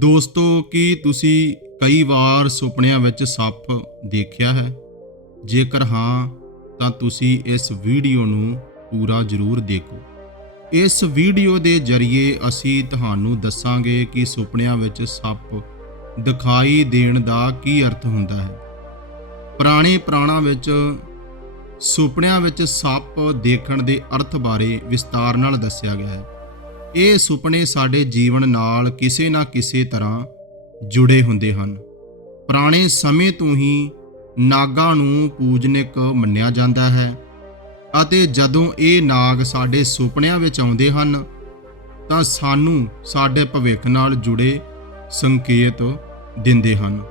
ਦੋਸਤੋ, ਕੀ ਤੁਸੀਂ ਕਈ ਵਾਰ ਸੁਪਨਿਆਂ ਵਿੱਚ ਸੱਪ ਦੇਖਿਆ ਹੈ? ਜੇਕਰ ਹਾਂ, ਤਾਂ ਤੁਸੀਂ ਇਸ ਵੀਡੀਓ ਨੂੰ ਪੂਰਾ ਜ਼ਰੂਰ ਦੇਖੋ। ਇਸ ਵੀਡੀਓ ਦੇ ਜ਼ਰੀਏ ਅਸੀਂ ਤੁਹਾਨੂੰ ਦੱਸਾਂਗੇ ਕਿ ਸੁਪਨਿਆਂ ਵਿੱਚ ਸੱਪ ਦਿਖਾਈ ਦੇਣ ਦਾ ਕੀ ਅਰਥ ਹੁੰਦਾ ਹੈ। ਪੁਰਾਣੇ ਪੁਰਾਣਾਂ ਵਿੱਚ ਸੁਪਨਿਆਂ ਵਿੱਚ ਸੱਪ ਦੇਖਣ ਦੇ ਅਰਥ ਬਾਰੇ ਵਿਸਤਾਰ ਨਾਲ ਦੱਸਿਆ ਗਿਆ ਹੈ। ਇਹ ਸੁਪਨੇ ਸਾਡੇ ਜੀਵਨ ਨਾਲ ਕਿਸੇ ਨਾ ਕਿਸੇ ਤਰ੍ਹਾਂ ਜੁੜੇ ਹੁੰਦੇ ਹਨ। ਪੁਰਾਣੇ ਸਮੇਂ ਤੋਂ ਹੀ ਨਾਗਾਂ ਨੂੰ ਪੂਜਨਿਕ ਮੰਨਿਆ ਜਾਂਦਾ ਹੈ ਅਤੇ ਜਦੋਂ ਇਹ ਨਾਗ ਸਾਡੇ ਸੁਪਨਿਆਂ ਵਿੱਚ ਆਉਂਦੇ ਹਨ, ਤਾਂ ਸਾਨੂੰ ਸਾਡੇ ਭਵਿੱਖ ਨਾਲ ਜੁੜੇ ਸੰਕੇਤ ਦਿੰਦੇ ਹਨ।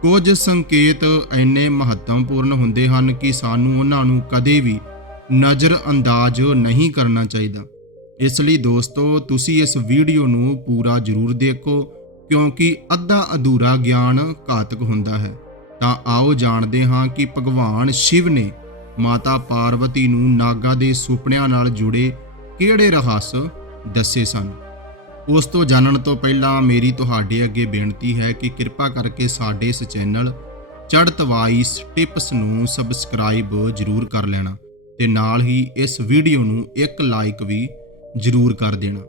ਕੁਝ ਸੰਕੇਤ ਇੰਨੇ ਮਹੱਤਵਪੂਰਨ ਹੁੰਦੇ ਹਨ ਕਿ ਸਾਨੂੰ ਉਹਨਾਂ ਨੂੰ ਕਦੇ ਵੀ ਨਜ਼ਰ ਅੰਦਾਜ਼ ਨਹੀਂ ਕਰਨਾ ਚਾਹੀਦਾ। ਇਸ ਲਈ ਦੋਸਤੋ, ਤੁਸੀਂ ਇਸ ਵੀਡੀਓ ਨੂੰ ਪੂਰਾ ਜ਼ਰੂਰ ਦੇਖੋ, ਕਿਉਂਕਿ ਅੱਧਾ ਅਧੂਰਾ ਗਿਆਨ ਘਾਤਕ ਹੁੰਦਾ ਹੈ। ਤਾਂ ਆਓ ਜਾਣਦੇ ਹਾਂ ਕਿ ਭਗਵਾਨ ਸ਼ਿਵ ਨੇ ਮਾਤਾ ਪਾਰਵਤੀ ਨੂੰ ਨਾਗਾ ਦੇ ਸੁਪਨਿਆਂ ਨਾਲ ਜੁੜੇ ਕਿਹੜੇ ਰਹੱਸ ਦੱਸੇ ਸਨ? ਉਸ ਤੋਂ ਜਾਣਨ ਤੋਂ ਪਹਿਲਾਂ ਮੇਰੀ ਤੁਹਾਡੇ ਅੱਗੇ ਬੇਨਤੀ ਹੈ ਕਿ ਕਿਰਪਾ ਕਰਕੇ ਸਾਡੇ ਇਸ ਚੈਨਲ ਚੜ੍ਹਤ ਵਾਈਸ ਟਿਪਸ ਨੂੰ ਸਬਸਕ੍ਰਾਈਬ ਜ਼ਰੂਰ ਕਰ ਲੈਣਾ ਤੇ ਨਾਲ ਹੀ ਇਸ ਵੀਡੀਓ ਨੂੰ ਇੱਕ ਲਾਈਕ ਵੀ ਜ਼ਰੂਰ ਕਰ ਦੇਣਾ।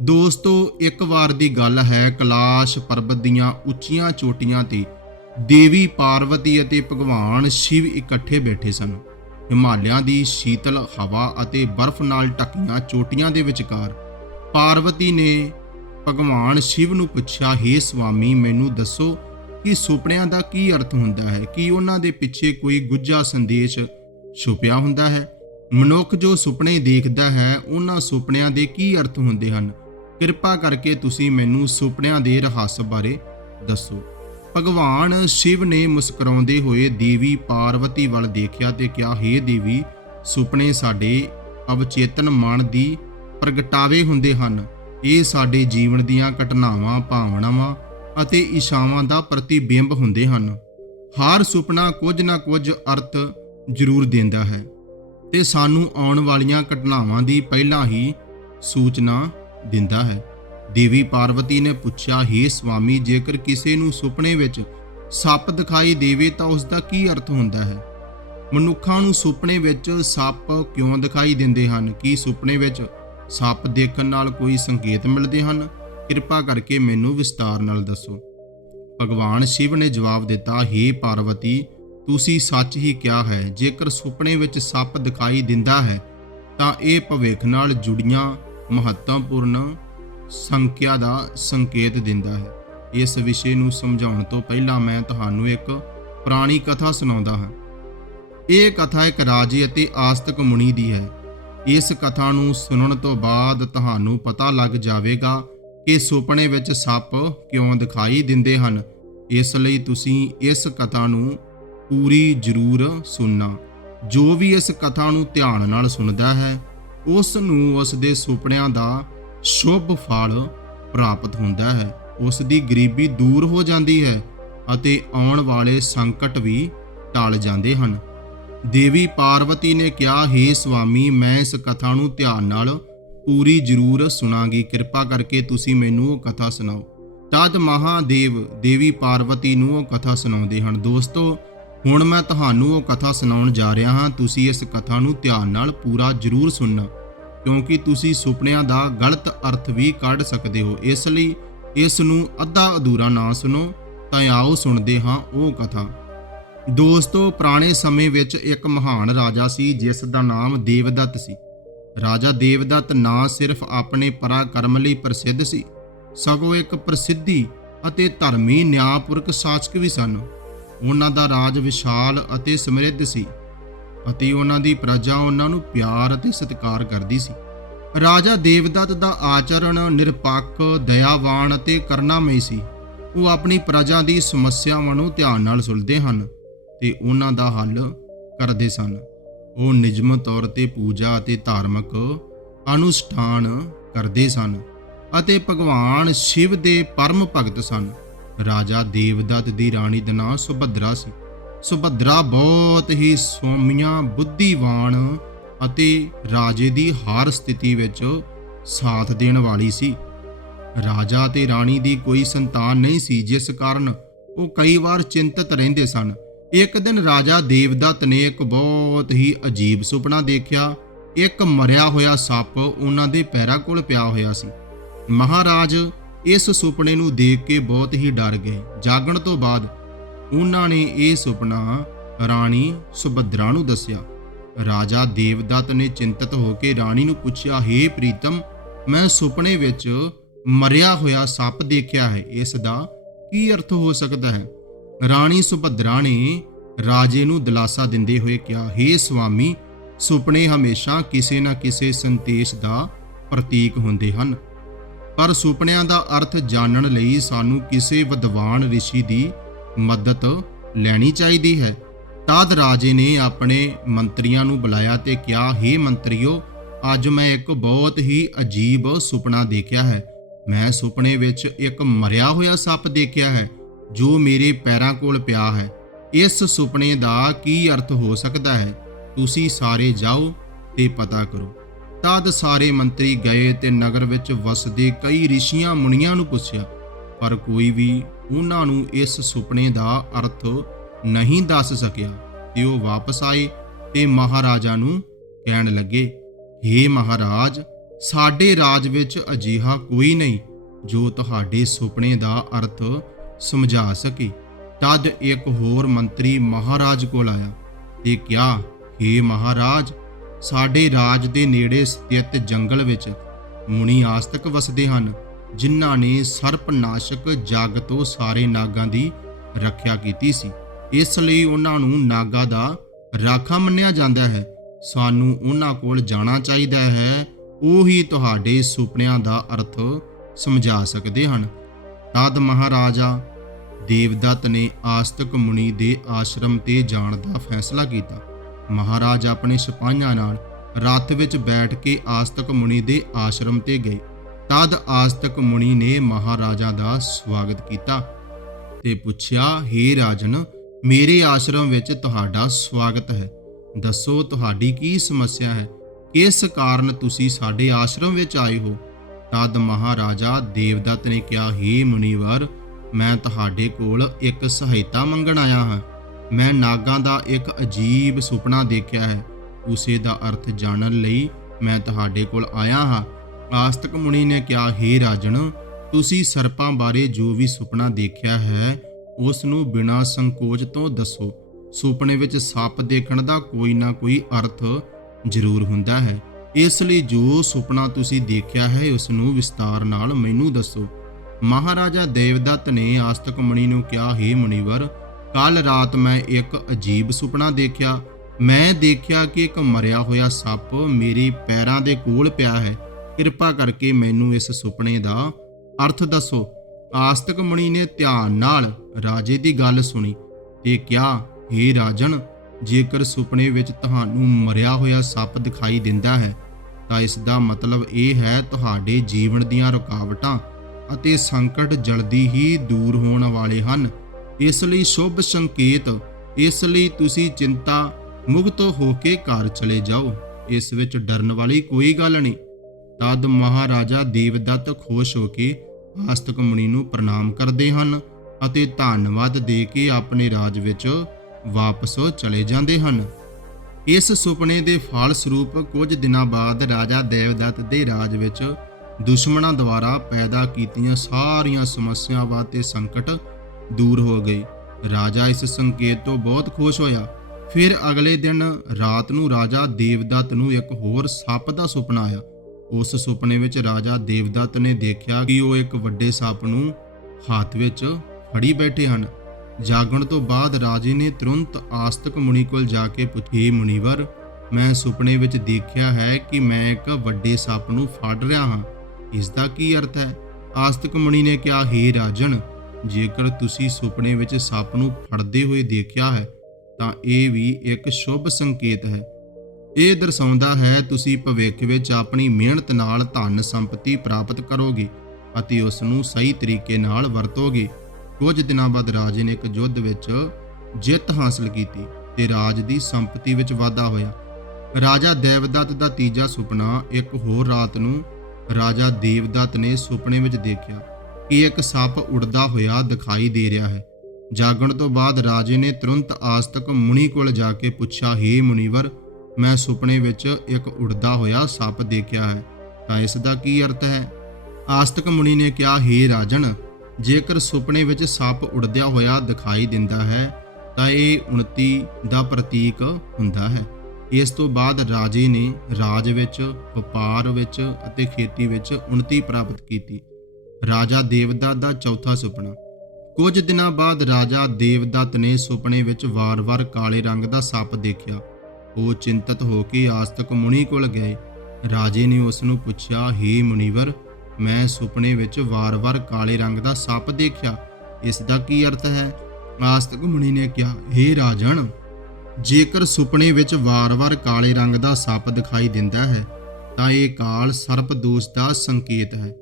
ਦੋਸਤੋ, ਇੱਕ ਵਾਰ ਦੀ ਗੱਲ ਹੈ, ਕਲਾਸ਼ ਪਰਬਤ ਦੀਆਂ ਉੱਚੀਆਂ ਚੋਟੀਆਂ ਤੇ ਦੇਵੀ ਪਾਰਵਤੀ ਅਤੇ ਭਗਵਾਨ ਸ਼ਿਵ ਇਕੱਠੇ ਬੈਠੇ ਸਨ। ਹਿਮਾਲਿਆਂ ਦੀ ਸ਼ੀਤਲ ਹਵਾ ਅਤੇ ਬਰਫ਼ ਨਾਲ ਢੱਕੀਆਂ ਚੋਟੀਆਂ ਦੇ ਵਿਚਕਾਰ ਪਾਰਵਤੀ ਨੇ ਭਗਵਾਨ ਸ਼ਿਵ ਨੂੰ ਪੁੱਛਿਆ हे ਸੁਆਮੀ ਮੈਨੂੰ ਦੱਸੋ ਕਿ ਸੁਪਨਿਆਂ ਦਾ ਕੀ ਅਰਥ ਹੁੰਦਾ ਹੈ? ਕਿ ਉਹਨਾਂ ਦੇ ਪਿੱਛੇ ਕੋਈ ਗੁੱਝਾ ਸੰਦੇਸ਼ ਛੁਪਿਆ ਹੁੰਦਾ ਹੈ? ਮਨੁੱਖ ਜੋ ਸੁਪਨੇ ਦੇਖਦਾ ਹੈ, ਉਹਨਾਂ ਸੁਪਨਿਆਂ ਦੇ ਕੀ ਅਰਥ ਹੁੰਦੇ ਹਨ? ਕਿਰਪਾ ਕਰਕੇ ਤੁਸੀਂ ਮੈਨੂੰ ਸੁਪਨਿਆਂ ਦੇ ਰਹੱਸ ਬਾਰੇ ਦੱਸੋ। ਭਗਵਾਨ ਸ਼ਿਵ ਨੇ ਮੁਸਕਰਾਉਂਦੇ ਹੋਏ ਦੇਵੀ ਪਾਰਵਤੀ ਵੱਲ ਦੇਖਿਆ ਤੇ ਕਿਹਾ हे ਦੇਵੀ, ਸੁਪਨੇ ਸਾਡੇ ਅਵਚੇਤਨ ਮਨ ਦੀ ਪ੍ਰਗਟਾਵੇ ਹੁੰਦੇ ਹਨ। ਇਹ ਸਾਡੇ ਜੀਵਨ ਦੀਆਂ ਘਟਨਾਵਾਂ, ਭਾਵਨਾਵਾਂ ਅਤੇ ਇਸ਼ਾਵਾਂ ਦਾ ਪ੍ਰਤੀਬਿੰਬ ਹੁੰਦੇ ਹਨ। ਹਰ ਸੁਪਨਾ ਕੁਝ ਨਾ ਕੁਝ ਅਰਥ ਜ਼ਰੂਰ ਦਿੰਦਾ ਹੈ। ਤੇ ਸਾਨੂੰ ਆਉਣ ਵਾਲੀਆਂ ਘਟਨਾਵਾਂ ਦੀ ਪਹਿਲਾਂ ਹੀ ਸੂਚਨਾ ਦਿੰਦਾ ਹੈ। ਦੇਵੀ ਪਾਰਵਤੀ ਨੇ ਪੁੱਛਿਆ हे ਸੁਆਮੀ ਜੇਕਰ ਕਿਸੇ ਨੂੰ ਸੁਪਨੇ ਵਿੱਚ ਸੱਪ ਦਿਖਾਈ ਦੇਵੇ ਤਾਂ ਉਸ ਦਾ ਕੀ ਅਰਥ ਹੁੰਦਾ ਹੈ? ਮਨੁੱਖਾਂ ਨੂੰ ਸੁਪਨੇ ਵਿੱਚ ਸੱਪ ਕਿਉਂ ਦਿਖਾਈ ਦਿੰਦੇ ਹਨ? ਕੀ ਸੁਪਨੇ ਵਿੱਚ ਸੱਪ ਦੇਖਣ ਨਾਲ ਕੋਈ ਸੰਕੇਤ ਮਿਲਦੇ ਹਨ? ਕਿਰਪਾ ਕਰਕੇ ਮੈਨੂੰ ਵਿਸਤਾਰ ਨਾਲ ਦੱਸੋ। ਭਗਵਾਨ ਸ਼ਿਵ ਨੇ ਜਵਾਬ ਦਿੱਤਾ हे ਪਾਰਵਤੀ ਤੁਸੀਂ ਸੱਚ ਹੀ ਕਿਹਾ ਹੈ, ਜੇਕਰ ਸੁਪਨੇ ਵਿੱਚ ਸੱਪ ਦਿਖਾਈ ਦਿੰਦਾ ਹੈ, ਤਾਂ ਇਹ ਭਵਿੱਖ ਨਾਲ ਜੁੜੀਆਂ ਮਹੱਤਵਪੂਰਨ ਸੰਖਿਆ ਦਾ ਸੰਕੇਤ ਦਿੰਦਾ ਹੈ। ਇਸ ਵਿਸ਼ੇ ਨੂੰ ਸਮਝਾਉਣ ਤੋਂ ਪਹਿਲਾਂ ਮੈਂ ਤੁਹਾਨੂੰ ਇੱਕ ਪੁਰਾਣੀ ਕਥਾ ਸੁਣਾਉਂਦਾ ਹਾਂ। ਇਹ ਕਥਾ ਇੱਕ ਰਾਜੇ ਅਤੇ ਆਸਤਕ ਮੁਨੀ ਦੀ ਹੈ। ਇਸ ਕਥਾ ਨੂੰ ਸੁਣਨ ਤੋਂ ਬਾਅਦ ਤੁਹਾਨੂੰ ਪਤਾ ਲੱਗ ਜਾਵੇਗਾ ਕਿ ਸੁਪਨੇ ਵਿੱਚ ਸੱਪ ਕਿਉਂ ਦਿਖਾਈ ਦਿੰਦੇ ਹਨ। ਇਸ ਲਈ ਤੁਸੀਂ ਇਸ ਕਥਾ ਨੂੰ ਪੂਰੀ ਜ਼ਰੂਰ ਸੁਣਨਾ। ਜੋ ਵੀ ਇਸ ਕਥਾ ਨੂੰ ਧਿਆਨ ਨਾਲ ਸੁਣਦਾ ਹੈ, ਉਸ ਨੂੰ ਉਸ ਦੇ ਸੁਪਨਿਆਂ ਦਾ ਸ਼ੁਭ ਫਲ ਪ੍ਰਾਪਤ ਹੁੰਦਾ ਹੈ। ਉਸ ਦੀ ਗਰੀਬੀ ਦੂਰ ਹੋ ਜਾਂਦੀ ਹੈ ਅਤੇ ਆਉਣ ਵਾਲੇ ਸੰਕਟ ਵੀ ਟਲ ਜਾਂਦੇ ਹਨ। ਦੇਵੀ ਪਾਰਵਤੀ ਨੇ ਕਿਹਾ हे ਸੁਆਮੀ ਮੈਂ ਇਸ ਕਥਾ ਨੂੰ ਧਿਆਨ ਨਾਲ ਪੂਰੀ ਜ਼ਰੂਰ ਸੁਣਾਂਗੀ। ਕਿਰਪਾ ਕਰਕੇ ਤੁਸੀਂ ਮੈਨੂੰ ਉਹ ਕਥਾ ਸੁਣਾਓ। ਤਦ ਮਹਾਦੇਵ ਦੇਵੀ ਪਾਰਵਤੀ ਨੂੰ ਉਹ ਕਥਾ ਸੁਣਾਉਂਦੇ ਹਨ। ਦੋਸਤੋ ਹੁਣ ਮੈਂ ਤੁਹਾਨੂੰ ਉਹ ਕਥਾ ਸੁਣਾਉਣ ਜਾ ਰਿਹਾ ਹਾਂ, ਤੁਸੀਂ ਇਸ ਕਥਾ ਨੂੰ ਧਿਆਨ ਨਾਲ ਪੂਰਾ ਜ਼ਰੂਰ ਸੁਣਨਾ, ਕਿਉਂਕਿ ਤੁਸੀਂ ਸੁਪਨਿਆਂ ਦਾ ਗਲਤ ਅਰਥ ਵੀ ਕੱਢ ਸਕਦੇ ਹੋ। ਇਸ ਲਈ ਇਸ ਨੂੰ ਅੱਧਾ ਅਧੂਰਾ ਨਾ ਸੁਣੋ, ਤਾਂ ਆਓ ਸੁਣਦੇ ਹਾਂ ਉਹ ਕਥਾ। ਦੋਸਤੋ, ਪੁਰਾਣੇ ਸਮੇਂ ਵਿੱਚ ਇੱਕ ਮਹਾਨ ਰਾਜਾ ਸੀ, ਜਿਸ ਦਾ ਨਾਮ ਦੇਵਦੱਤ ਸੀ। ਰਾਜਾ ਦੇਵਦੱਤ ਨਾ ਸਿਰਫ ਆਪਣੇ ਪਰਾਕਰਮ ਲਈ ਪ੍ਰਸਿੱਧ ਸੀ, ਸਗੋਂ ਇੱਕ ਪ੍ਰਸਿੱਧੀ ਅਤੇ ਧਰਮੀ ਨਿਆਂਪੁਰਖ ਸ਼ਾਸਕ ਵੀ ਸਨ। ਉਹਨਾਂ ਦਾ ਰਾਜ ਵਿਸ਼ਾਲ ਅਤੇ ਸਮਰਿੱਧ ਸੀ ਅਤੇ ਉਹਨਾਂ ਦੀ ਪ੍ਰਜਾ ਉਹਨਾਂ ਨੂੰ ਪਿਆਰ ਅਤੇ ਸਤਿਕਾਰ ਕਰਦੀ ਸੀ। ਰਾਜਾ ਦੇਵਦੱਤ ਦਾ ਆਚਰਣ ਨਿਰਪੱਖ, ਦਇਆਵਾਨ ਅਤੇ ਕਰਨਾਮਈ ਸੀ। ਉਹ ਆਪਣੀ ਪ੍ਰਜਾ ਦੀ ਸਮੱਸਿਆਵਾਂ ਨੂੰ ਧਿਆਨ ਨਾਲ ਸੁਣਦੇ ਹਨ ਤੇ ਉਹਨਾਂ ਦਾ ਹੱਲ ਕਰਦੇ ਸਨ। ਉਹ ਨਿਯਮਤ ਤੌਰ ਤੇ ਪੂਜਾ ਅਤੇ ਧਾਰਮਿਕ ਅਨੁਸ਼ਠਾਨ ਕਰਦੇ ਸਨ ਅਤੇ ਭਗਵਾਨ ਸ਼ਿਵ ਦੇ ਪਰਮ ਭਗਤ ਸਨ। ਰਾਜਾ ਦੇਵਦੱਤ ਦੀ ਰਾਣੀ ਦਾ ਨਾਮ ਸੁਭਦਰਾ ਸੀ। ਸੁਭਦਰਾ ਬਹੁਤ ਹੀ ਸੋਮੀਆਂ, ਬੁੱਧੀਵਾਨ ਅਤੇ ਰਾਜੇ ਦੀ ਹਾਰ ਸਥਿਤੀ ਵਿੱਚ ਸਾਥ ਦੇਣ ਵਾਲੀ ਸੀ। ਰਾਜਾ ਤੇ ਰਾਣੀ ਦੀ ਕੋਈ ਸੰਤਾਨ ਨਹੀਂ ਸੀ, ਜਿਸ ਕਾਰਨ ਉਹ ਕਈ ਵਾਰ ਚਿੰਤਤ ਰਹਿੰਦੇ ਸਨ। ਇੱਕ ਦਿਨ ਰਾਜਾ ਦੇਵਦੱਤ ਨੇ ਇੱਕ ਬਹੁਤ ਹੀ ਅਜੀਬ ਸੁਪਨਾ ਦੇਖਿਆ। ਇੱਕ ਮਰਿਆ ਹੋਇਆ ਸੱਪ ਉਹਨਾਂ ਦੇ ਪੈਰਾਂ ਕੋਲ ਪਿਆ ਹੋਇਆ ਸੀ। ਮਹਾਰਾਜ ਇਸ ਸੁਪਨੇ ਨੂੰ ਦੇਖ ਕੇ ਬਹੁਤ ਹੀ ਡਰ ਗਏ। ਜਾਗਣ ਤੋਂ ਬਾਅਦ ਉਹਨਾਂ ਨੇ ਇਹ ਸੁਪਨਾ ਰਾਣੀ ਸੁਭਦਰਾ ਨੂੰ ਦੱਸਿਆ। ਰਾਜਾ ਦੇਵਦੱਤ ਨੇ ਚਿੰਤਤ ਹੋ ਕੇ ਰਾਣੀ ਨੂੰ ਪੁੱਛਿਆ हे ਪ੍ਰੀਤਮ, ਮੈਂ ਸੁਪਨੇ ਵਿੱਚ ਮਰਿਆ ਹੋਇਆ ਸੱਪ ਦੇਖਿਆ ਹੈ। ਇਸ ਦਾ ਕੀ ਅਰਥ ਹੋ ਸਕਦਾ ਹੈ? ਰਾਣੀ ਸੁਭਦਰਾ ਨੇ ਰਾਜੇ ਨੂੰ ਦਿਲਾਸਾ ਦਿੰਦੇ ਹੋਏ ਕਿਹਾ हे ਸੁਆਮੀ ਸੁਪਨੇ ਹਮੇਸ਼ਾ ਕਿਸੇ ਨਾ ਕਿਸੇ ਸੰਦੇਸ਼ ਦਾ ਪ੍ਰਤੀਕ ਹੁੰਦੇ ਹਨ। ਪਰ ਸੁਪਨਿਆਂ ਦਾ ਅਰਥ ਜਾਣਨ ਲਈ ਸਾਨੂੰ ਕਿਸੇ ਵਿਦਵਾਨ ਰਿਸ਼ੀ ਦੀ ਮਦਦ ਲੈਣੀ ਚਾਹੀਦੀ ਹੈ। ਤਦ ਰਾਜੇ ਨੇ ਆਪਣੇ ਮੰਤਰੀਆਂ ਨੂੰ ਬੁਲਾਇਆ ਤੇ ਕਿਹਾ हे ਮੰਤਰੀਓ, ਅੱਜ ਮੈਂ ਇੱਕ ਬਹੁਤ ਹੀ ਅਜੀਬ ਸੁਪਨਾ ਦੇਖਿਆ ਹੈ। ਮੈਂ ਸੁਪਨੇ ਵਿੱਚ ਇੱਕ ਮਰਿਆ ਹੋਇਆ ਸੱਪ ਦੇਖਿਆ ਹੈ, ਜੋ ਮੇਰੇ ਪੈਰਾਂ ਕੋਲ ਪਿਆ ਹੈ। ਇਸ ਸੁਪਨੇ ਦਾ ਕੀ ਅਰਥ ਹੋ ਸਕਦਾ ਹੈ? ਤੁਸੀਂ ਸਾਰੇ ਜਾਓ ਤੇ ਪਤਾ ਕਰੋ। ਤਦ ਸਾਰੇ ਮੰਤਰੀ ਗਏ ਤੇ ਨਗਰ ਵਿੱਚ ਵਸਦੇ ਕਈ ਰਿਸ਼ੀਆਂ ਮੁਨੀਆਂ ਨੂੰ ਪੁੱਛਿਆ, ਪਰ ਕੋਈ ਵੀ ਉਹਨਾਂ ਨੂੰ ਇਸ ਸੁਪਨੇ ਦਾ ਅਰਥ ਨਹੀਂ ਦੱਸ ਸਕਿਆ। ਤੇ ਉਹ ਵਾਪਸ ਆਏ ਤੇ ਮਹਾਰਾਜਾ ਨੂੰ ਕਹਿਣ ਲੱਗੇ हे ਮਹਾਰਾਜ, ਸਾਡੇ ਰਾਜ ਵਿੱਚ ਅਜੀਹਾ ਕੋਈ ਨਹੀਂ ਜੋ ਤੁਹਾਡੇ ਸੁਪਨੇ ਦਾ ਅਰਥ ਸਮਝਾ ਸਕੇ। ਤਦ ਇੱਕ ਹੋਰ ਮੰਤਰੀ ਮਹਾਰਾਜ ਕੋਲ ਆਇਆ ਤੇ ਕਿਹਾ हे ਮਹਾਰਾਜ ਸਾਡੇ ਰਾਜ ਦੇ ਨੇੜੇ ਸਥਿਤ ਜੰਗਲ ਵਿੱਚ ਮੁਨੀ ਆਸਤਕ ਵਸਦੇ ਹਨ, ਜਿਨ੍ਹਾਂ ਨੇ ਸਰਪਨਾਸ਼ਕ ਜੱਗ ਤੋਂ ਸਾਰੇ ਨਾਗਾਂ ਦੀ ਰੱਖਿਆ ਕੀਤੀ ਸੀ। ਇਸ ਲਈ ਉਹਨਾਂ ਨੂੰ ਨਾਗਾ ਦਾ ਰਾਖਾ ਮੰਨਿਆ ਜਾਂਦਾ ਹੈ। ਸਾਨੂੰ ਉਹਨਾਂ ਕੋਲ ਜਾਣਾ ਚਾਹੀਦਾ ਹੈ, ਉਹ ਹੀ ਤੁਹਾਡੇ ਸੁਪਨਿਆਂ ਦਾ ਅਰਥ ਸਮਝਾ ਸਕਦੇ ਹਨ। ਤਦ ਮਹਾਰਾਜਾ ਦੇਵਦੱਤ ਨੇ ਆਸਤਕ ਮੁਨੀ ਦੇ ਆਸ਼ਰਮ ਤੇ ਜਾਣ ਦਾ ਫੈਸਲਾ ਕੀਤਾ। ਮਹਾਰਾਜ ਆਪਣੇ ਸਿਪਾਹੀਆਂ ਨਾਲ ਰੱਥ ਵਿੱਚ ਬੈਠ ਕੇ ਆਸਤਕ ਮੁਨੀ ਦੇ ਆਸ਼ਰਮ ਤੇ ਗਏ। ਤਦ ਆਸਤਕ ਮੁਨੀ ਨੇ ਮਹਾਰਾਜਾ ਦਾ ਸਵਾਗਤ ਕੀਤਾ ਤੇ ਪੁੱਛਿਆ हे ਰਾਜਨ, ਮੇਰੇ ਆਸ਼ਰਮ ਵਿੱਚ ਤੁਹਾਡਾ ਸਵਾਗਤ ਹੈ। ਦੱਸੋ, ਤੁਹਾਡੀ ਕੀ ਸਮੱਸਿਆ ਹੈ? ਕਿਸ ਕਾਰਨ ਤੁਸੀਂ ਸਾਡੇ ਆਸ਼ਰਮ ਵਿੱਚ ਆਏ ਹੋ? ਤਦ ਮਹਾਰਾਜਾ ਦੇਵਦੱਤ ਨੇ ਕਿਹਾ हे ਮੁਨੀਵਰ, ਮੈਂ ਤੁਹਾਡੇ ਕੋਲ ਇੱਕ ਸਹਾਇਤਾ ਮੰਗਣ ਆਇਆ ਹਾਂ। ਮੈਂ ਨਾਗਾਂ ਦਾ ਇੱਕ ਅਜੀਬ ਸੁਪਨਾ ਦੇਖਿਆ ਹੈ। ਉਸੇ ਦਾ ਅਰਥ ਜਾਣਨ ਲਈ ਮੈਂ ਤੁਹਾਡੇ ਕੋਲ ਆਇਆ ਹਾਂ। ਆਸਤਕ ਮੁਨੀ ਨੇ ਕਿਹਾ हे ਰਾਜਨ, ਤੁਸੀਂ ਸਰਪਾਂ ਬਾਰੇ ਜੋ ਵੀ ਸੁਪਨਾ ਦੇਖਿਆ ਹੈ ਉਸ ਨੂੰ ਬਿਨਾਂ ਸੰਕੋਚ ਤੋਂ ਦੱਸੋ। ਸੁਪਨੇ ਵਿੱਚ ਸੱਪ ਦੇਖਣ ਦਾ ਕੋਈ ਨਾ ਕੋਈ ਅਰਥ ਜ਼ਰੂਰ ਹੁੰਦਾ ਹੈ। ਇਸ ਲਈ ਜੋ ਸੁਪਨਾ ਤੁਸੀਂ ਦੇਖਿਆ ਹੈ ਉਸ ਨੂੰ ਵਿਸਤਾਰ ਨਾਲ ਮੈਨੂੰ ਦੱਸੋ। ਮਹਾਰਾਜਾ ਦੇਵਦੱਤ ਨੇ ਆਸਤਕ ਮੁਨੀ ਨੂੰ ਕਿਹਾ हे ਮੁਨੀਵਰ ਕੱਲ ਰਾਤ ਮੈਂ ਇੱਕ ਅਜੀਬ ਸੁਪਨਾ ਦੇਖਿਆ। ਮੈਂ ਦੇਖਿਆ ਕਿ ਇੱਕ ਮਰਿਆ ਹੋਇਆ ਸੱਪ ਮੇਰੇ ਪੈਰਾਂ ਦੇ ਕੋਲ ਪਿਆ ਹੈ। ਕਿਰਪਾ ਕਰਕੇ ਮੈਨੂੰ ਇਸ ਸੁਪਨੇ ਦਾ ਅਰਥ ਦੱਸੋ। ਆਸਤਕ ਮੁਨੀ ਨੇ ਧਿਆਨ ਨਾਲ ਰਾਜੇ ਦੀ ਗੱਲ ਸੁਣੀ ਤੇ ਕਿਹਾ हे ਰਾਜਨ, ਜੇਕਰ ਸੁਪਨੇ ਵਿੱਚ ਤੁਹਾਨੂੰ ਮਰਿਆ ਹੋਇਆ ਸੱਪ ਦਿਖਾਈ ਦਿੰਦਾ ਹੈ, ਤਾਂ ਇਸ ਦਾ ਮਤਲਬ ਇਹ ਹੈ ਤੁਹਾਡੇ ਜੀਵਨ ਦੀਆਂ ਰੁਕਾਵਟਾਂ ਅਤੇ ਸੰਕਟ ਜਲਦੀ ਹੀ ਦੂਰ ਹੋਣ ਵਾਲੇ ਹਨ। ਇਸ ਲਈ ਸ਼ੁਭ ਸੰਕੇਤ, ਇਸ ਲਈ ਤੁਸੀਂ ਚਿੰਤਾ ਮੁਕਤ ਹੋ ਕੇ ਘਰ ਚਲੇ ਜਾਓ। ਇਸ ਵਿੱਚ ਡਰਨ ਵਾਲੀ ਕੋਈ ਗੱਲ ਨਹੀਂ। ਤਦ ਮਹਾਰਾਜਾ ਦੇਵਦੱਤ ਖੁਸ਼ ਹੋ ਕੇ ਆਸਤਕ ਮੁਨੀ ਨੂੰ ਪ੍ਰਣਾਮ ਕਰਦੇ ਹਨ ਅਤੇ ਧੰਨਵਾਦ ਦੇ ਕੇ ਆਪਣੇ ਰਾਜ ਵਿੱਚ ਵਾਪਸ ਚਲੇ ਜਾਂਦੇ ਹਨ। ਇਸ ਸੁਪਨੇ ਦੇ ਫਲ ਸਰੂਪ ਕੁਝ ਦਿਨਾਂ ਬਾਅਦ ਰਾਜਾ ਦੇਵਦੱਤ ਦੇ ਰਾਜ ਵਿੱਚ ਦੁਸ਼ਮਣਾਂ ਦੁਆਰਾ ਪੈਦਾ ਕੀਤੀਆਂ ਸਾਰੀਆਂ ਸਮੱਸਿਆਵਾਂ ਤੇ ਸੰਕਟ ਦੂਰ ਹੋ ਗਈ। ਰਾਜਾ ਇਸ ਸੰਕੇਤ ਤੋਂ ਬਹੁਤ ਖੁਸ਼ ਹੋਇਆ। ਫਿਰ ਅਗਲੇ ਦਿਨ ਰਾਤ ਨੂੰ ਰਾਜਾ ਦੇਵਦੱਤ ਨੂੰ ਇੱਕ ਹੋਰ ਸੱਪ ਦਾ ਸੁਪਨਾ ਆਇਆ। ਉਸ ਸੁਪਨੇ ਵਿੱਚ ਰਾਜਾ ਦੇਵਦੱਤ ਨੇ ਦੇਖਿਆ ਕਿ ਉਹ ਇੱਕ ਵੱਡੇ ਸੱਪ ਨੂੰ ਹੱਥ ਵਿੱਚ ਫੜੀ ਬੈਠੇ ਹਨ। ਜਾਗਣ ਤੋਂ ਬਾਅਦ ਰਾਜੇ ਨੇ ਤੁਰੰਤ ਆਸਤਕ ਮੁਨੀ ਕੋਲ ਜਾ ਕੇ ਪੁੱਛੇ ਮੁਨੀਵਰ, ਮੈਂ ਸੁਪਨੇ ਵਿੱਚ ਦੇਖਿਆ ਹੈ ਕਿ ਮੈਂ ਇੱਕ ਵੱਡੇ ਸੱਪ ਨੂੰ ਫੜ ਰਿਹਾ ਹਾਂ। ਇਸ ਦਾ ਕੀ ਅਰਥ ਹੈ? ਆਸਤਕ ਮੁਨੀ ਨੇ ਕਿਹਾ हे ਰਾਜਨ ਜੇਕਰ ਤੁਸੀਂ ਸੁਪਨੇ ਵਿੱਚ ਸੱਪ ਨੂੰ ਫੜਦੇ ਹੋਏ ਦੇਖਿਆ ਹੈ, ਤਾਂ ਇਹ ਵੀ ਇੱਕ ਸ਼ੁਭ ਸੰਕੇਤ ਹੈ। ਇਹ ਦਰਸਾਉਂਦਾ ਹੈ, ਤੁਸੀਂ ਭਵਿੱਖ ਵਿੱਚ ਆਪਣੀ ਮਿਹਨਤ ਨਾਲ ਧਨ ਸੰਪਤੀ ਪ੍ਰਾਪਤ ਕਰੋਗੇ ਅਤੇ ਉਸ ਨੂੰ ਸਹੀ ਤਰੀਕੇ ਨਾਲ ਵਰਤੋਗੇ। ਕੁਝ ਦਿਨਾਂ ਬਾਅਦ ਰਾਜੇ ਨੇ ਇੱਕ ਯੁੱਧ ਵਿੱਚ ਜਿੱਤ ਹਾਸਲ ਕੀਤੀ ਤੇ ਰਾਜ ਦੀ ਸੰਪਤੀ ਵਿੱਚ ਵਾਧਾ ਹੋਇਆ। ਰਾਜਾ ਦੇਵਦੱਤ ਦਾ ਤੀਜਾ ਸੁਪਨਾ ਇੱਕ ਹੋਰ ਰਾਤ ਨੂੰ ਰਾਜਾ ਦੇਵਦੱਤ ਨੇ ਸੁਪਨੇ ਵਿੱਚ ਦੇਖਿਆ। ਕਿ ਇੱਕ ਸੱਪ ਉੱਡਦਾ ਹੋਇਆ ਦਿਖਾਈ ਦੇ ਰਿਹਾ ਹੈ। ਜਾਗਣ ਤੋਂ ਬਾਅਦ ਰਾਜੇ ਨੇ ਤੁਰੰਤ ਆਸਤਕ ਮੁਨੀ ਕੋਲ ਜਾ ਕੇ ਪੁੱਛਿਆ, ਹੇ ਮੁਨੀਵਰ, ਮੈਂ ਸੁਪਨੇ ਵਿੱਚ ਇੱਕ ਉੱਡਦਾ ਹੋਇਆ ਸੱਪ ਦੇਖਿਆ ਹੈ, ਤਾਂ ਇਸ ਦਾ ਕੀ ਅਰਥ ਹੈ? ਆਸਤਕ ਮੁਨੀ ਨੇ ਕਿਹਾ, ਹੇ ਰਾਜਨ, ਜੇਕਰ ਸੁਪਨੇ ਵਿੱਚ ਸੱਪ ਉੱਡਦਿਆ ਹੋਇਆ ਦਿਖਾਈ ਦਿੰਦਾ ਹੈ, ਤਾਂ ਇਹ 29 ਦਾ ਪ੍ਰਤੀਕ ਹੁੰਦਾ ਹੈ। ਇਸ ਤੋਂ ਬਾਅਦ ਰਾਜੇ ਨੇ ਰਾਜ ਵਿੱਚ, ਵਪਾਰ ਵਿੱਚ ਅਤੇ ਖੇਤੀ ਵਿੱਚ ਉન્નਤੀ ਪ੍ਰਾਪਤ ਕੀਤੀ। ਰਾਜਾ ਦੇਵਦੱਤ ਦਾ ਚੌਥਾ ਸੁਪਨਾ। ਕੁਝ ਦਿਨਾਂ ਬਾਅਦ ਰਾਜਾ ਦੇਵਦੱਤ ਨੇ ਸੁਪਨੇ ਵਿੱਚ ਵਾਰ-ਵਾਰ ਕਾਲੇ ਰੰਗ ਦਾ ਸੱਪ ਦੇਖਿਆ। ਉਹ ਚਿੰਤਤ ਹੋ ਕੇ ਆਸਤਕ ਮੁਨੀ ਕੋਲ ਗਏ। ਰਾਜੇ ਨੇ ਉਸ ਨੂੰ ਪੁੱਛਿਆ, ਹੇ ਮੁਨੀਵਰ, ਮੈਂ ਸੁਪਨੇ ਵਿੱਚ ਵਾਰ-ਵਾਰ ਕਾਲੇ ਰੰਗ ਦਾ ਸੱਪ ਦੇਖਿਆ। ਇਸ ਦਾ ਕੀ ਅਰਥ ਹੈ? ਆਸਤਕ ਮੁਨੀ ਨੇ ਕਿਹਾ, ਹੇ ਰਾਜਨ, ਜੇਕਰ ਸੁਪਨੇ ਵਿੱਚ ਵਾਰ-ਵਾਰ ਕਾਲੇ ਰੰਗ ਦਾ ਸੱਪ ਦਿਖਾਈ ਦਿੰਦਾ ਹੈ, ਤਾਂ ਇਹ ਕਾਲ ਸਰਪ ਦੋਸ਼ ਦਾ ਸੰਕੇਤ ਹੈ।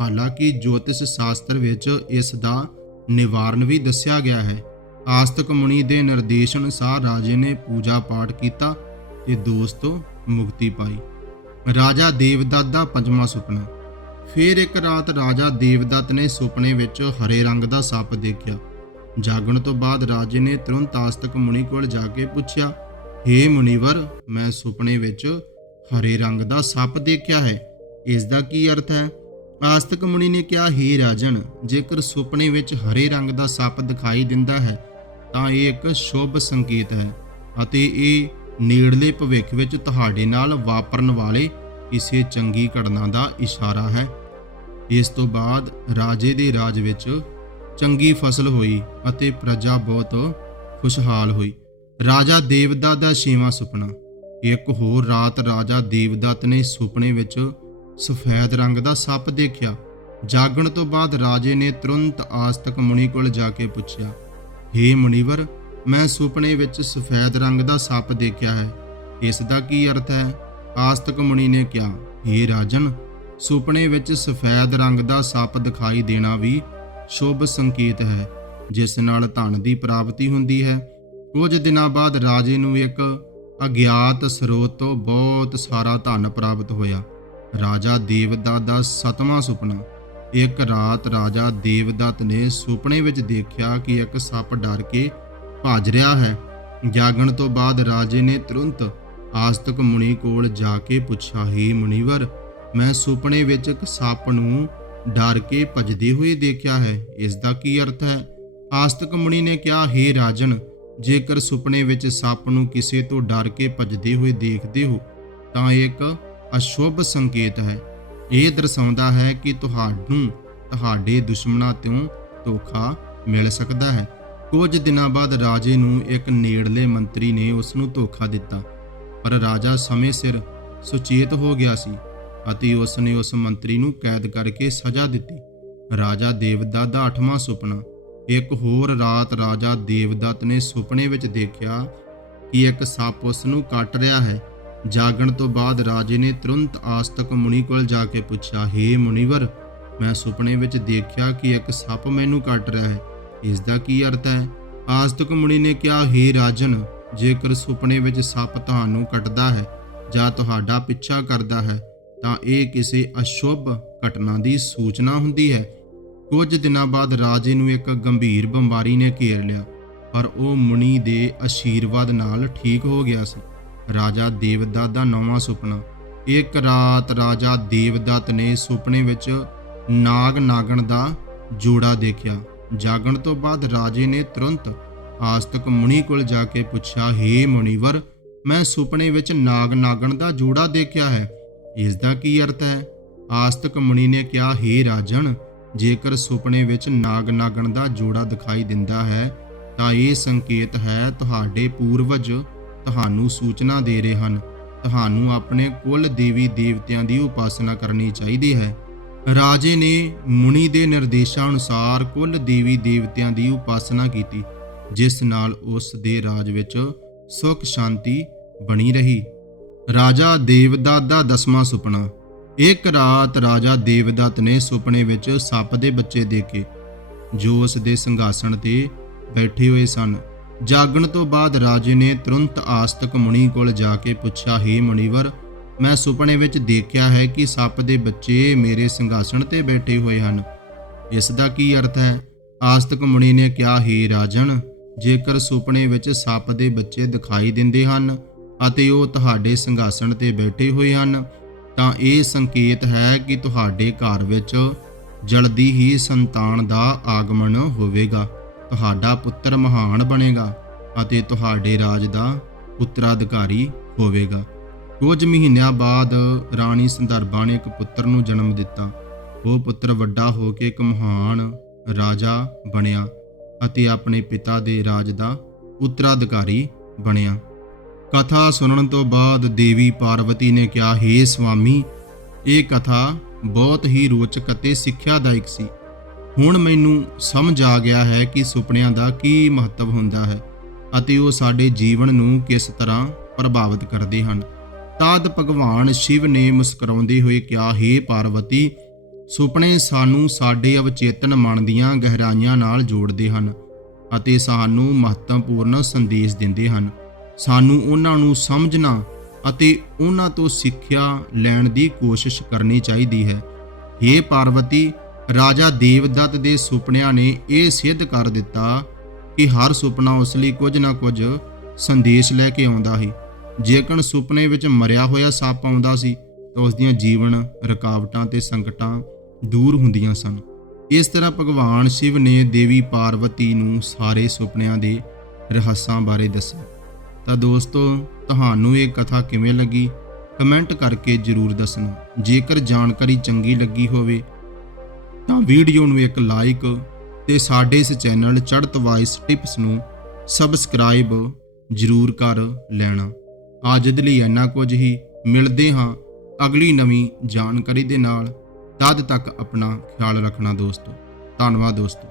ਹਾਲਾਂਕਿ ਜੋਤਿਸ਼ ਸ਼ਾਸਤਰ ਵਿੱਚ ਇਸ ਦਾ ਨਿਵਾਰਨ ਵੀ ਦੱਸਿਆ ਗਿਆ ਹੈ। ਆਸਤਕ ਮੁਨੀ ਦੇ ਨਿਰਦੇਸ਼ ਅਨੁਸਾਰ ਰਾਜੇ ਨੇ ਪੂਜਾ ਪਾਠ ਕੀਤਾ ਤੇ ਦੋਸਤੋਂ ਮੁਕਤੀ ਪਾਈ। ਰਾਜਾ ਦੇਵਦੱਤ ਦਾ ਪੰਜਵਾਂ ਸੁਪਨਾ। ਫਿਰ ਇੱਕ ਰਾਤ ਰਾਜਾ ਦੇਵਦੱਤ ਨੇ ਸੁਪਨੇ ਵਿੱਚ ਹਰੇ ਰੰਗ ਦਾ ਸੱਪ ਦੇਖਿਆ। ਜਾਗਣ ਤੋਂ ਬਾਅਦ ਰਾਜੇ ਨੇ ਤੁਰੰਤ ਆਸਤਕ ਮੁਨੀ ਕੋਲ ਜਾ ਕੇ ਪੁੱਛਿਆ, ਹੇ ਮੁਨੀਵਰ, ਮੈਂ ਸੁਪਨੇ ਵਿੱਚ ਹਰੇ ਰੰਗ ਦਾ ਸੱਪ ਦੇਖਿਆ ਹੈ। ਇਸ ਦਾ ਕੀ ਅਰਥ ਹੈ? ਆਸਤਕ ਮੁਨੀ ਨੇ ਕਿਹਾ, ਹੇ ਰਾਜਨ, ਜੇਕਰ ਸੁਪਨੇ ਵਿੱਚ ਹਰੇ ਰੰਗ ਦਾ ਸੱਪ ਦਿਖਾਈ ਦਿੰਦਾ ਹੈ, ਤਾਂ ਇਹ ਇੱਕ ਸ਼ੁਭ ਸੰਕੇਤ ਹੈ ਅਤੇ ਇਹ ਨੇੜਲੇ ਭਵਿੱਖ ਵਿੱਚ ਤੁਹਾਡੇ ਨਾਲ ਵਾਪਰਨ ਵਾਲੇ ਕਿਸੇ ਚੰਗੀ ਘਟਨਾ ਦਾ ਇਸ਼ਾਰਾ ਹੈ। ਇਸ ਤੋਂ ਬਾਅਦ ਰਾਜੇ ਦੇ ਰਾਜ ਵਿੱਚ ਚੰਗੀ ਫਸਲ ਹੋਈ ਅਤੇ ਪ੍ਰਜਾ ਬਹੁਤ ਖੁਸ਼ਹਾਲ ਹੋਈ। ਰਾਜਾ ਦੇਵਦਾ ਦਾ ਛੇਵਾਂ ਸੁਪਨਾ। ਇੱਕ ਹੋਰ ਰਾਤ ਰਾਜਾ ਦੇਵਦੱਤ ਨੇ ਸੁਪਨੇ ਵਿੱਚ ਸਫੈਦ ਰੰਗ ਦਾ ਸੱਪ ਦੇਖਿਆ। ਜਾਗਣ ਤੋਂ ਬਾਅਦ ਰਾਜੇ ਨੇ ਤੁਰੰਤ ਆਸਤਕ ਮੁਨੀ ਕੋਲ ਜਾ ਕੇ ਪੁੱਛਿਆ, ਹੇ ਮੁਨੀਵਰ, ਮੈਂ ਸੁਪਨੇ ਵਿੱਚ ਸਫੈਦ ਰੰਗ ਦਾ ਸੱਪ ਦੇਖਿਆ ਹੈ। ਇਸ ਦਾ ਕੀ ਅਰਥ ਹੈ? ਆਸਤਕ ਮੁਨੀ ਨੇ ਕਿਹਾ, ਹੇ ਰਾਜਨ, ਸੁਪਨੇ ਵਿੱਚ ਸਫੈਦ ਰੰਗ ਦਾ ਸੱਪ ਦਿਖਾਈ ਦੇਣਾ ਵੀ ਸ਼ੁਭ ਸੰਕੇਤ ਹੈ। ਜਿਸ ਨਾਲ ਧਨ ਦੀ ਪ੍ਰਾਪਤੀ ਹੁੰਦੀ ਹੈ। ਕੁਝ ਦਿਨਾਂ ਬਾਅਦ ਰਾਜੇ ਨੂੰ ਇੱਕ ਅਗਿਆਤ ਸਰੋਤ ਤੋਂ ਬਹੁਤ ਸਾਰਾ ਧਨ ਪ੍ਰਾਪਤ ਹੋਇਆ। ਰਾਜਾ ਦੇਵਦੱਤ ਦਾ ਸਤਵਾਂ ਸੁਪਨਾ। ਇੱਕ ਰਾਤ ਰਾਜਾ ਦੇਵਦੱਤ ਨੇ ਸੁਪਨੇ ਵਿੱਚ ਦੇਖਿਆ ਕਿ ਇੱਕ ਸੱਪ ਡਰ ਕੇ ਭੱਜ ਰਿਹਾ ਹੈ। ਜਾਗਣ ਤੋਂ ਬਾਅਦ ਰਾਜੇ ਨੇ ਤੁਰੰਤ ਆਸਤਕ ਮੁਨੀ ਕੋਲ ਜਾ ਕੇ ਪੁੱਛਿਆ, ਹੀ ਮੁਨੀਵਰ, ਮੈਂ ਸੁਪਨੇ ਵਿੱਚ ਇੱਕ ਸੱਪ ਨੂੰ ਡਰ ਕੇ ਭੱਜਦੇ ਹੋਏ ਦੇਖਿਆ ਹੈ। ਇਸ ਦਾ ਕੀ ਅਰਥ ਹੈ? ਆਸਤਕ ਮੁਨੀ ਨੇ ਕਿਹਾ हे ਰਾਜਨ, ਜੇਕਰ ਸੁਪਨੇ ਵਿੱਚ ਸੱਪ ਨੂੰ ਕਿਸੇ ਤੋਂ ਡਰ ਕੇ ਭੱਜਦੇ ਹੋਏ ਦੇਖਦੇ ਹੋ, ਤਾਂ ਇੱਕ ਅਸ਼ੁਭ ਸੰਕੇਤ ਹੈ। ਇਹ ਦਰਸਾਉਂਦਾ ਹੈ ਕਿ ਤੁਹਾਨੂੰ ਤੁਹਾਡੇ ਦੁਸ਼ਮਣਾਂ ਤੋਂ ਧੋਖਾ ਮਿਲ ਸਕਦਾ ਹੈ। ਕੁਝ ਦਿਨਾਂ ਬਾਅਦ ਰਾਜੇ ਨੂੰ ਇੱਕ ਨੇੜਲੇ ਮੰਤਰੀ ਨੇ ਉਸ ਨੂੰ ਧੋਖਾ ਦਿੱਤਾ। ਪਰ ਰਾਜਾ ਸਮੇਂ ਸਿਰ ਸੁਚੇਤ ਹੋ ਗਿਆ ਸੀ ਅਤੇ ਉਸ ਨੇ ਉਸ ਮੰਤਰੀ ਨੂੰ ਕੈਦ ਕਰਕੇ ਸਜ਼ਾ ਦਿੱਤੀ। ਰਾਜਾ ਦੇਵਦੱਤ ਦਾ 8ਵਾਂ ਸੁਪਨਾ। ਇੱਕ ਹੋਰ ਰਾਤ ਰਾਜਾ ਦੇਵਦੱਤ ਨੇ ਸੁਪਨੇ ਵਿੱਚ ਦੇਖਿਆ ਕਿ ਇੱਕ ਸੱਪ ਉਸ ਨੂੰ ਕੱਟ ਰਿਹਾ ਹੈ। ਜਾਗਣ ਤੋਂ ਬਾਅਦ ਰਾਜੇ ਨੇ ਤੁਰੰਤ ਆਸਤਕ ਮੁਨੀ ਕੋਲ ਜਾ ਕੇ ਪੁੱਛਿਆ हे ਮੁਨੀਵਰ, ਮੈਂ ਸੁਪਨੇ ਵਿੱਚ ਦੇਖਿਆ ਕਿ ਇੱਕ ਸੱਪ ਮੈਨੂੰ ਕੱਟ ਰਿਹਾ ਹੈ। ਇਸ ਦਾ ਕੀ ਅਰਥ ਹੈ? ਆਸਤਕ ਮੁਨੀ ਨੇ ਕਿਹਾ हे ਰਾਜਨ, ਜੇਕਰ ਸੁਪਨੇ ਵਿੱਚ ਸੱਪ ਤੁਹਾਨੂੰ ਕੱਟਦਾ ਹੈ ਜਾਂ ਤੁਹਾਡਾ ਪਿੱਛਾ ਕਰਦਾ ਹੈ, ਤਾਂ ਇਹ ਕਿਸੇ ਅਸ਼ੁਭ ਘਟਨਾ ਦੀ ਸੂਚਨਾ ਹੁੰਦੀ ਹੈ। ਕੁਝ ਦਿਨਾਂ ਬਾਅਦ ਰਾਜੇ ਨੂੰ ਇੱਕ ਗੰਭੀਰ ਬਿਮਾਰੀ ਨੇ ਘੇਰ ਲਿਆ, ਪਰ ਉਹ ਮੁਨੀ ਦੇ ਅਸ਼ੀਰਵਾਦ ਨਾਲ ਠੀਕ ਹੋ ਗਿਆ ਸੀ। ਰਾਜਾ ਦੇਵਦੱਤ ਦਾ ਨੌਵਾਂ ਸੁਪਨਾ। ਇੱਕ ਰਾਤ ਰਾਜਾ ਦੇਵਦੱਤ ਨੇ ਸੁਪਨੇ ਵਿੱਚ ਨਾਗ ਨਾਗਣ ਦਾ ਜੋੜਾ ਦੇਖਿਆ। ਜਾਗਣ ਤੋਂ ਬਾਅਦ ਰਾਜੇ ਨੇ ਤੁਰੰਤ ਆਸਤਕ ਮੁਨੀ ਕੋਲ ਜਾ ਕੇ ਪੁੱਛਿਆ हे ਮੁਨੀਵਰ, ਮੈਂ ਸੁਪਨੇ ਵਿੱਚ ਨਾਗ ਨਾਗਣ ਦਾ ਜੋੜਾ ਦੇਖਿਆ ਹੈ। ਇਸ ਦਾ ਕੀ ਅਰਥ ਹੈ? ਆਸਤਕ ਮੁਨੀ ਨੇ ਕਿਹਾ हे ਰਾਜਨ, ਜੇਕਰ ਸੁਪਨੇ ਵਿੱਚ ਨਾਗ ਨਾਗਣ ਦਾ ਜੋੜਾ ਦਿਖਾਈ ਦਿੰਦਾ ਹੈ, ਤਾਂ ਇਹ ਸੰਕੇਤ ਹੈ ਤੁਹਾਡੇ ਪੂਰਵਜ ਤੁਹਾਨੂੰ ਸੂਚਨਾ ਦੇ ਰਹੇ ਹਨ। ਤੁਹਾਨੂੰ ਆਪਣੇ ਕੁੱਲ ਦੇਵੀ ਦੇਵਤਿਆਂ ਦੀ ਉਪਾਸਨਾ ਕਰਨੀ ਚਾਹੀਦੀ ਹੈ। ਰਾਜੇ ਨੇ ਮੁਨੀ ਦੇ ਨਿਰਦੇਸ਼ਾਂ ਅਨੁਸਾਰ ਕੁੱਲ ਦੇਵੀ ਦੇਵਤਿਆਂ ਦੀ ਉਪਾਸਨਾ ਕੀਤੀ, ਜਿਸ ਨਾਲ ਉਸ ਦੇ ਰਾਜ ਵਿੱਚ ਸੁਖ ਸ਼ਾਂਤੀ ਬਣੀ ਰਹੀ। ਰਾਜਾ ਦੇਵਦੱਤ ਦਾ ਦਸਵਾਂ ਸੁਪਨਾ। ਇੱਕ ਰਾਤ ਰਾਜਾ ਦੇਵਦੱਤ ਨੇ ਸੁਪਨੇ ਵਿੱਚ ਸੱਪ ਦੇ ਬੱਚੇ ਦੇਖੇ, ਜੋ ਉਸ ਦੇ ਸੰਘਾਸਣ ਤੇ ਬੈਠੇ ਹੋਏ ਸਨ। ਜਾਗਣ ਤੋਂ ਬਾਅਦ ਰਾਜੇ ਨੇ ਤੁਰੰਤ ਆਸਤਕ ਮੁਨੀ ਕੋਲ ਜਾ ਕੇ ਪੁੱਛਿਆ, ਹੇ ਮੁਨੀਵਰ, ਮੈਂ ਸੁਪਨੇ ਵਿੱਚ ਦੇਖਿਆ ਹੈ ਕਿ ਸੱਪ ਦੇ ਬੱਚੇ ਮੇਰੇ ਸਿੰਘਾਸਣ ਤੇ ਬੈਠੇ ਹੋਏ ਹਨ। ਇਸ ਦਾ ਕੀ ਅਰਥ ਹੈ? ਆਸਤਕ ਮੁਨੀ ਨੇ ਕਿਹਾ, ਹੇ ਰਾਜਨ, ਜੇਕਰ ਸੁਪਨੇ ਵਿੱਚ ਸੱਪ ਦੇ ਬੱਚੇ ਦਿਖਾਈ ਦਿੰਦੇ ਹਨ ਅਤੇ ਉਹ ਤੁਹਾਡੇ ਸਿੰਘਾਸਣ ਤੇ ਬੈਠੇ ਹੋਏ ਹਨ, ਤਾਂ ਇਹ ਸੰਕੇਤ ਹੈ ਕਿ ਤੁਹਾਡੇ ਘਰ ਵਿੱਚ ਜਲਦੀ ਹੀ ਸੰਤਾਨ ਦਾ ਆਗਮਨ ਹੋਵੇਗਾ। ਤੁਹਾਡਾ ਪੁੱਤਰ ਮਹਾਨ ਬਣੇਗਾ ਅਤੇ ਤੁਹਾਡੇ ਰਾਜ ਦਾ ਉੱਤਰਾਧਿਕਾਰੀ ਹੋਵੇਗਾ। ਕੁਝ ਮਹੀਨਿਆਂ ਬਾਅਦ ਰਾਣੀ ਸੰਦਰਭਾ ਨੇ ਇੱਕ ਪੁੱਤਰ ਨੂੰ ਜਨਮ ਦਿੱਤਾ। ਉਹ ਪੁੱਤਰ ਵੱਡਾ ਹੋ ਕੇ ਇੱਕ ਮਹਾਨ ਰਾਜਾ ਬਣਿਆ ਅਤੇ ਆਪਣੇ ਪਿਤਾ ਦੇ ਰਾਜ ਦਾ ਉੱਤਰਾਧਿਕਾਰੀ ਬਣਿਆ। ਕਥਾ ਸੁਣਨ ਤੋਂ ਬਾਅਦ ਦੇਵੀ ਪਾਰਵਤੀ ਨੇ ਕਿਹਾ हे ਸੁਆਮੀ ਇਹ ਕਥਾ ਬਹੁਤ ਹੀ ਰੋਚਕ ਅਤੇ ਸਿੱਖਿਆਦਾਇਕ ਸੀ। ਹੁਣ ਮੈਨੂੰ ਸਮਝ ਆ ਗਿਆ ਹੈ ਕਿ ਸੁਪਨਿਆਂ ਦਾ ਕੀ ਮਹੱਤਵ ਹੁੰਦਾ ਹੈ ਅਤੇ ਉਹ ਸਾਡੇ ਜੀਵਨ ਨੂੰ ਕਿਸ ਤਰ੍ਹਾਂ ਪ੍ਰਭਾਵਿਤ ਕਰਦੇ ਹਨ। ਤਦ ਭਗਵਾਨ ਸ਼ਿਵ ਨੇ ਮੁਸਕਰਾਉਂਦੇ ਹੋਏ ਕਿਹਾ हे ਪਾਰਵਤੀ, ਸੁਪਨੇ ਸਾਨੂੰ ਸਾਡੇ ਅਵਚੇਤਨ ਮਨ ਦੀਆਂ ਗਹਿਰਾਈਆਂ ਨਾਲ ਜੋੜਦੇ ਹਨ ਅਤੇ ਸਾਨੂੰ ਮਹੱਤਵਪੂਰਨ ਸੰਦੇਸ਼ ਦਿੰਦੇ ਹਨ। ਸਾਨੂੰ ਉਹਨਾਂ ਨੂੰ ਸਮਝਣਾ ਅਤੇ ਉਹਨਾਂ ਤੋਂ ਸਿੱਖਿਆ ਲੈਣ ਦੀ ਕੋਸ਼ਿਸ਼ ਕਰਨੀ ਚਾਹੀਦੀ ਹੈ। हे ਪਾਰਵਤੀ ਰਾਜਾ ਦੇਵਦੱਤ ਦੇ ਸੁਪਨਿਆਂ ਨੇ ਇਹ ਸਿੱਧ ਕਰ ਦਿੱਤਾ ਕਿ ਹਰ ਸੁਪਨਾ ਉਸ ਲਈ ਕੁਝ ਨਾ ਕੁਝ ਸੰਦੇਸ਼ ਲੈ ਕੇ ਆਉਂਦਾ ਹੈ ਜੇਕਰ ਸੁਪਨੇ ਵਿੱਚ ਮਰਿਆ ਹੋਇਆ ਸੱਪ ਆਉਂਦਾ ਸੀ, ਤਾਂ ਉਸ ਦੀਆਂ ਜੀਵਨ ਰੁਕਾਵਟਾਂ ਤੇ ਸੰਕਟਾਂ ਦੂਰ ਹੁੰਦੀਆਂ ਸਨ। ਇਸ ਤਰ੍ਹਾਂ ਭਗਵਾਨ ਸ਼ਿਵ ਨੇ ਦੇਵੀ ਪਾਰਵਤੀ ਨੂੰ ਸਾਰੇ ਸੁਪਨਿਆਂ ਦੇ ਰਹੱਸਾਂ ਬਾਰੇ ਦੱਸਿਆ। ਤਾਂ ਦੋਸਤੋ, ਤੁਹਾਨੂੰ ਇਹ ਕਥਾ ਕਿਵੇਂ ਲੱਗੀ? ਕਮੈਂਟ ਕਰਕੇ ਜਰੂਰ ਦੱਸਣਾ। ਜੇਕਰ ਜਾਣਕਾਰੀ ਚੰਗੀ ਲੱਗੀ ਹੋਵੇ ਤਾਂ ਵੀਡੀਓ ਨੂੰ ਇੱਕ ਲਾਈਕ ਤੇ ਸਾਡੇ ਇਸ ਚੈਨਲ ਚੜ੍ਹਤ ਵਾਇਸ ਟਿਪਸ ਨੂੰ ਸਬਸਕ੍ਰਾਈਬ ਜਰੂਰ ਕਰ ਲੈਣਾ। ਅੱਜ ਦੇ ਲਈ ਇੰਨਾ ਕੁਝ ਹੀ ਮਿਲਦੇ ਹਾਂ ਅਗਲੀ ਨਵੀਂ ਜਾਣਕਾਰੀ ਦੇ ਨਾਲ। ਤਦ ਤੱਕ ਆਪਣਾ ਖਿਆਲ ਰੱਖਣਾ ਦੋਸਤੋ। ਧੰਨਵਾਦ ਦੋਸਤੋ।